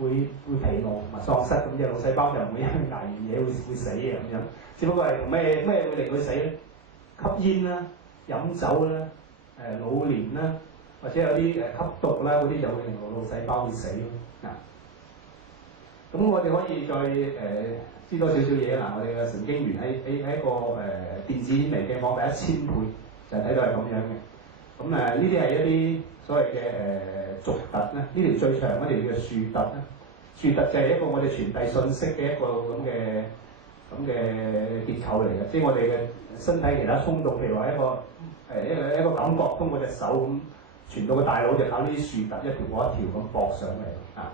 會疲勞同埋喪失，咁隻腦細胞就唔會因為捱完嘢會死嘅咁樣。只不過係同咩會令佢死咧？吸煙啦、飲酒啦、老年啦，或者有啲吸毒啦嗰啲就會令到腦細胞會死咯。咁我哋可以再知多少少嘢啦。我哋嘅神經元喺一個電子顯微鏡放大1000倍，就睇到係咁樣嘅。咁呢啲係一啲所謂嘅軸突咧，呢條最長嗰條叫樹突咧。樹突就係一個我哋傳遞信息嘅一個咁嘅結構嚟嘅，即係我哋嘅身體其他衝動，譬如話一個感覺通過隻手咁傳到個大腦，就靠呢啲樹突一條過一條咁駁上嚟啊！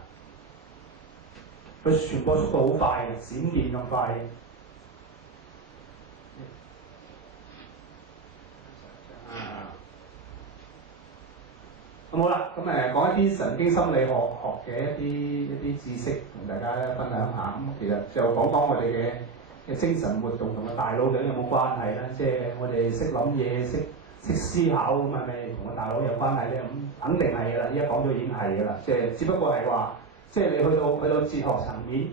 佢傳播速度好快嘅，閃電咁快嘅。咁好啦，咁講一啲神經心理學嘅一啲知識，同大家分享下。咁其實就講我哋嘅精神活動同個大腦究竟有冇關係咧？即係我哋識諗嘢、識思考咁，係咪同個大腦有關係咧？咁肯定係㗎啦，依家講咗已經係㗎啦。即係只不過係話，即係你去到哲學層面，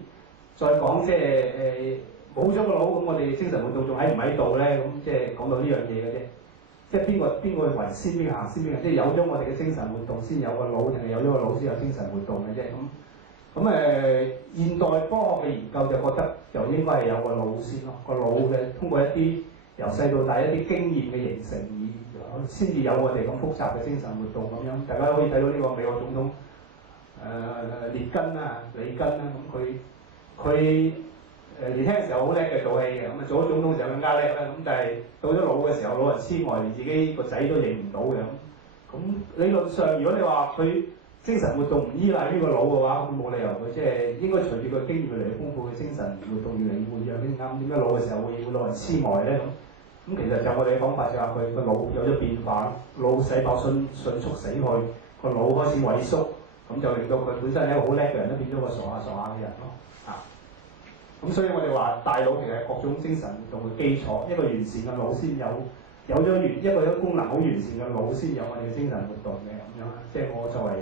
再講即係冇咗個腦，咁我哋精神活動仲喺唔喺度咧？咁即係講到呢樣嘢嘅啫。即係邊個為先，邊個行先，邊個即係有咗我哋嘅精神活動先有個腦，定係有咗個腦先有精神活動嘅啫？咁現代科學嘅研究就覺得就應該係有個腦先咯，個腦嘅通過一啲由細到大一啲經驗嘅形成，而先至有我哋咁複雜嘅精神活動咁樣。大家可以睇到呢個美國總統列根啊、里根啦，咁佢年輕嘅時候好叻嘅做戲嘅，咁做咗總統時候更加叻啦。咁但係到咗老嘅時候，老人痴呆，連自己個仔都認唔到嘅。咁理論上，如果你話佢精神活動唔依賴於個腦嘅話，咁冇理由佢即係應該隨住個經驗越嚟越豐富嘅精神活動越嚟越活躍先啱。點解老嘅時候會老人痴呆咧？咁其實就我哋嘅講法就話佢個腦有咗變化，腦細胞迅速死去，個腦開始萎縮，咁就令到佢本身係一個好叻嘅人都變咗個傻下嘅人咯。咁所以我哋話大腦其實係各種精神活動嘅基礎，一個完善嘅腦先有咗一個功能好完善嘅腦先有我哋嘅精神活動嘅咁樣。即係我作為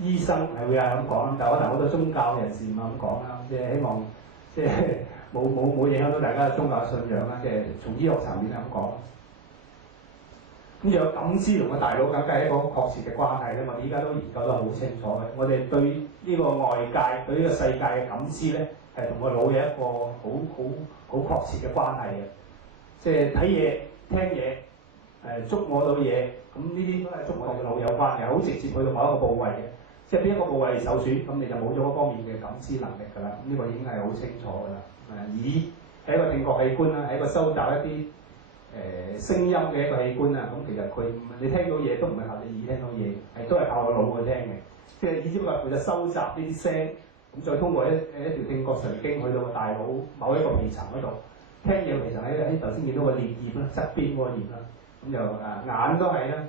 醫生係會係咁講，但係可能好多宗教人士唔係咁講啦。即係希望即係冇影響到大家嘅宗教信仰啦。即係從醫學層面係咁講。咁仲有感知同個大腦梗係一個確切嘅關係咧。我哋依家都研究得好清楚嘅。我哋對呢個外界對呢個世界嘅感知咧，係同個腦有一個好確切嘅關係嘅，即係睇嘢、聽嘢、觸摸到嘢，咁呢啲都係同我哋嘅腦有關嘅，好直接去到某一個部位嘅。即係邊一個部位受損，咁你就冇咗嗰方面嘅感知能力㗎啦。咁呢個已經係好清楚㗎啦。耳係一個聽覺器官啦，係一個收集一啲聲音嘅一個器官啊。咁其實你聽到嘢都唔係靠隻耳聽到嘢，都係靠個腦去聽嘅。即係意思話佢就收集呢啲聲。咁再通過一條聽覺神經去到個大腦某一個皮層嗰度，聽嘢皮層喺頭先見到個裂葉啦，側邊嗰個葉啦，咁就眼都係啦，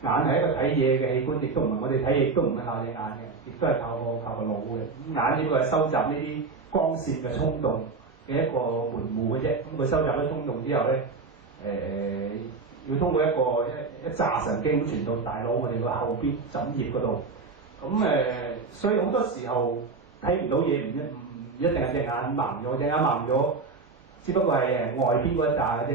眼係一個睇嘢嘅器官，亦都唔係我哋睇嘢，亦都唔係靠隻眼嘅，亦都係靠個腦嘅。眼只不過係收集呢啲光線嘅衝動嘅一個門戶嘅啫。咁佢收集咗衝動之後咧，要通過一紮神經傳到大腦我哋個後邊枕葉嗰度。咁所以好多時候睇唔到嘢，唔一定係隻眼盲咗，隻眼盲咗，只不過係外邊嗰一紮嘅啫。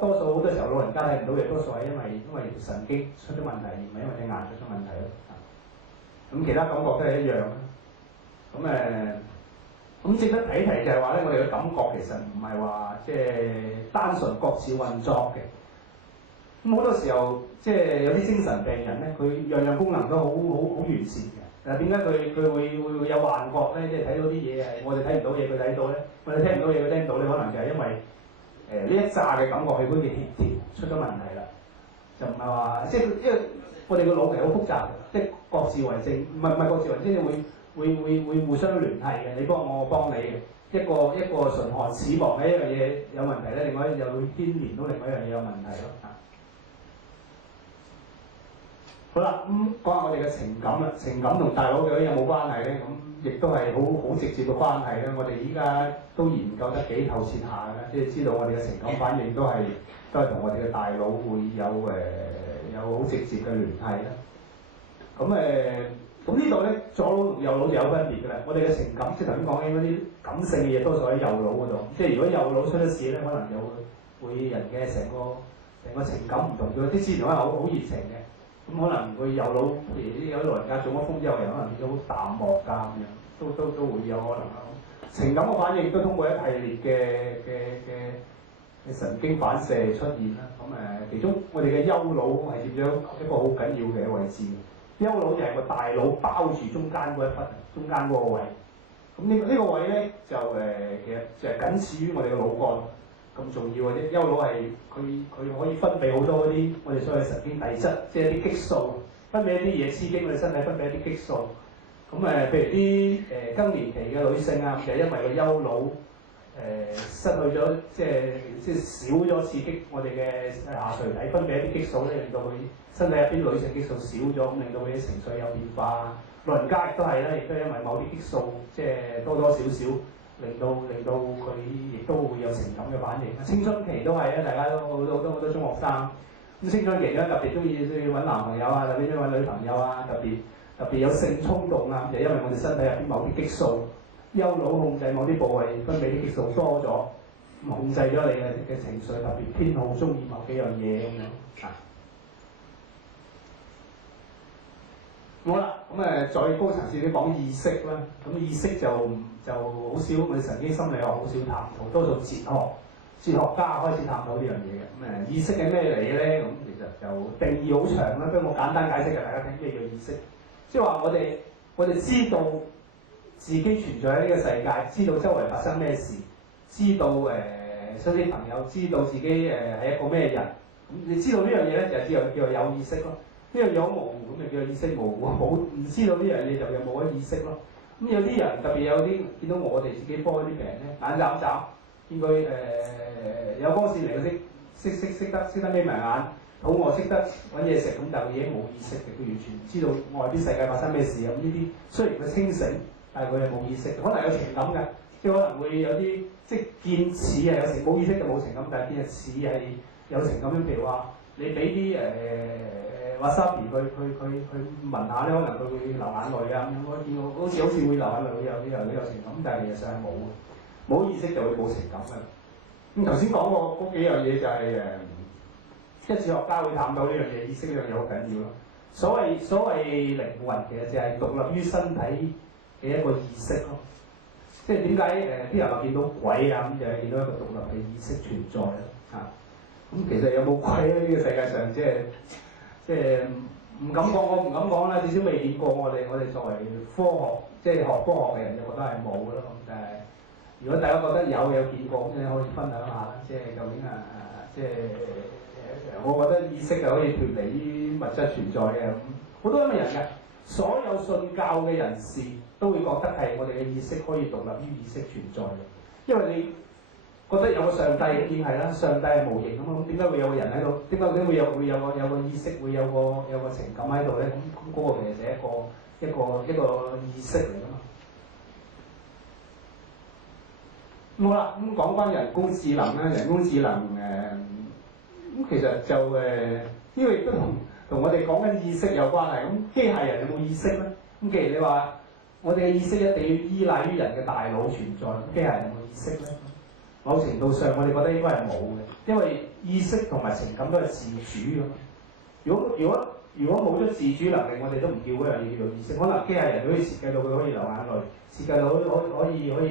多數好多時候老人家睇唔到嘢，多數係因為條神經出咗問題，而唔係因為隻眼出咗問題咯。咁其他感覺都係一樣。咁值得提一提就係話咧，我哋嘅感覺其實唔係話即係單純各自運作嘅。咁好多時候即係有啲精神病人咧，佢樣樣功能都好完善嘅。點解佢會有幻覺咧？即係睇到啲嘢係我哋睇唔到嘢，佢睇到咧；我哋聽唔到嘢，佢聽到咧。可能就係因為呢一紮嘅感覺器官嘅協調出咗問題啦。就唔係話即係因為我哋個腦其實好複雜嘅，即係各自為政，唔係各自為政，即係會互相聯繫嘅。你幫我，我幫你嘅。一個唇寒齒薄嘅一樣嘢有問題咧，另外又會牽連到另外一樣嘢有問題咯。好啦，講下我哋嘅情感啦。情感同大腦究竟有冇關係咧？咁亦都係好直接嘅關係咧。我哋依家都研究得幾透徹下嘅，即係知道我哋嘅情感反應都係同我哋嘅大腦會有好直接嘅聯繫啦。咁咁呢度咧，左腦同右腦就有分別嘅啦。我哋嘅情感，即係頭先講緊嗰啲感性嘅嘢，多數喺右腦嗰度。即係如果右腦出咗事咧，可能就會人嘅成個情感唔同咗。啲之前可能好熱情嘅，咁可能佢右腦，譬如啲有啲老人家中咗風之後，又可能變咗好淡漠㗎咁樣，都會有可能啦。情感嘅反應都通過一系列嘅神經反射出現啦。咁其中我哋嘅丘腦係佔咗一個好緊要嘅位置。丘腦就係個大腦包住中間嗰一忽，中間嗰個位。咁呢個位咧就其實就係僅次於我哋嘅腦幹咁重要嘅啫。丘腦係佢可以分泌好多嗰啲我哋所謂神經遞質，即係一啲激素，分泌一啲嘢刺激我哋身體，分泌一啲激素。咁譬如啲更年期嘅女性啊，就係因為個丘腦失去咗，即係少咗刺激我哋嘅下垂體分泌一啲激素咧，令到佢身體入邊女性激素少咗，咁令到佢啲情緒有變化。老人家亦都係啦，亦都係因為某啲激素即係多少少，令到佢亦都會有情感嘅反應。青春期都係啊，大家都好多中學生咁青春期咧，特別中意揾男朋友啊，特別中意揾女朋友啊，特別有性衝動啊，就係因為我哋身體入邊某啲激素。丘腦控制某啲部位分泌啲激素多咗，控制咗你嘅情緒，特別偏好中意某幾樣嘢咁樣。好啦，再高層次啲講意識啦。咁意識就好少，我哋神經心理學好少探討，多數哲學家開始探討呢樣嘢嘅。意識係咩嚟嘅咧？咁其實就定義好長啦，不過我簡單解釋俾大家聽咩叫意識。即係話我哋知道自己存在喺呢個世界，知道周圍發生咩事，知道身邊朋友知道自己係一個咩人，咁你知道呢樣嘢咧，就叫做有意識咯。呢樣嘢好模糊，咁就叫做意識模糊。冇唔知道呢樣嘢就有冇咗意識咯。咁有啲人特別有啲見到我哋自己科啲病咧，眼眨眨，見佢有光線嚟嘅識得眯埋眼，肚餓識得揾嘢食，咁但係已經冇意識嘅，佢完全唔知道外邊世界發生咩事。咁呢啲雖然佢清醒，但係佢係冇意識，可能有情感嘅，即係可能會有啲即係見似係有情，冇意識就冇情感，但係見似係有情感。譬如話你俾啲wasabi佢聞下咧，可能佢會流眼淚啊咁樣。我見到好似會流眼淚，有情感，但係事實上係冇意識就會冇情感嘅。咁頭先講過嗰幾樣嘢就係即係哲學家會探討呢樣嘢，意識呢樣嘢好緊要咯。所謂靈魂其實就係獨立於身體嘅一個意識咯。即係點解啲人話見到鬼啊咁，就係見到一個獨立嘅意識存在咯啊。咁其實有冇鬼咧？呢個世界上即係唔敢講，我唔敢講啦。至少未見過。我哋作為科學，即係學科學嘅人，就覺得係冇咯。咁但係如果大家覺得有見過，咁你可以分享下。即係究竟即係我覺得意識就可以脫離於物質存在嘅。好多咁嘅人嘅，所有信教嘅人士都會覺得係我哋嘅意識可以獨立於意識存在嘅，因為你覺得有個上帝已經係啦，上帝係無形咁，點解會有個人喺度？點解會有個意識，會有個情感喺度咧？咁嗰個其實係一個意識嚟噶嘛。好啦，咁講翻人工智能啦，人工智能咁其實就呢個亦都同我哋講緊意識有關係。咁機械人有冇意識咧？咁既然你話我哋嘅意識一定要依賴於人嘅大腦存在，咁機械人有冇意識咧？某程度上我哋覺得應該係冇嘅，因為意識同埋情感都係自主嘅嘛。如果冇咗自主能力，我哋都唔叫嗰樣嘢叫做意識。可能機械人可以設計到佢可以流眼淚，設計到可以戀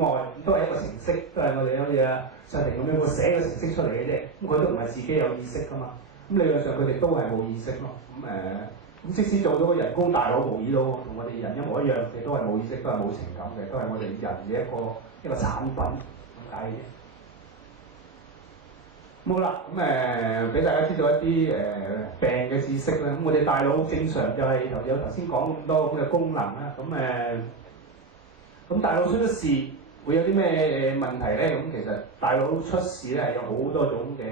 愛，都係一個程式，都係我哋好似上庭咁樣，我寫個程式出嚟嘅啫。咁佢都唔係自己有意識噶嘛。咁理論上佢哋都係冇意識咯。咁即使做到個人工大腦模擬到同我哋人一模一樣嘅，都係冇意識，都係冇情感嘅，都係我哋人嘅一個產品咁解嘅。好啦，俾大家知道一啲病嘅知識啦。咁我哋大腦正常就係有頭先講咁多咁嘅功能啦。咁大腦出咗事會有啲咩問題咧？咁其實大腦出事咧係有好多種嘅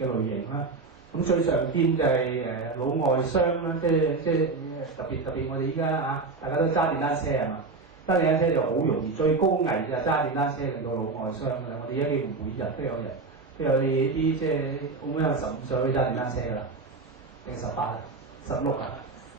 類型啦。咁最常見就係腦外傷啦，即係特別我哋依家大家都揸電單車係嘛？揸電單車就好容易，最高危就係揸電單車令到腦外傷㗎啦。我哋而家幾乎每日都有啲即係澳門有15歲可以揸電單車㗎啦，定18啊、16啊。